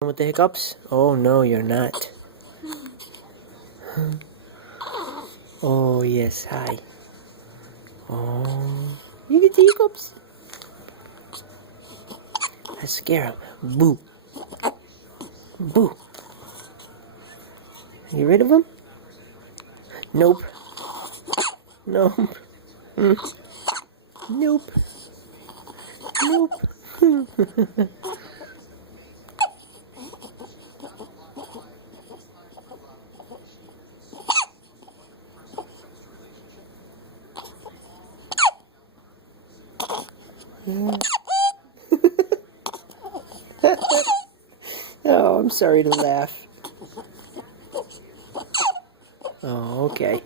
With the hiccups? Oh no, you're not. Oh yes, hi. Oh, you get the hiccups. I scare him. Boo. Boo. You rid of him? Nope. Nope. Nope. Nope. Oh, I'm sorry to laugh. Oh, okay.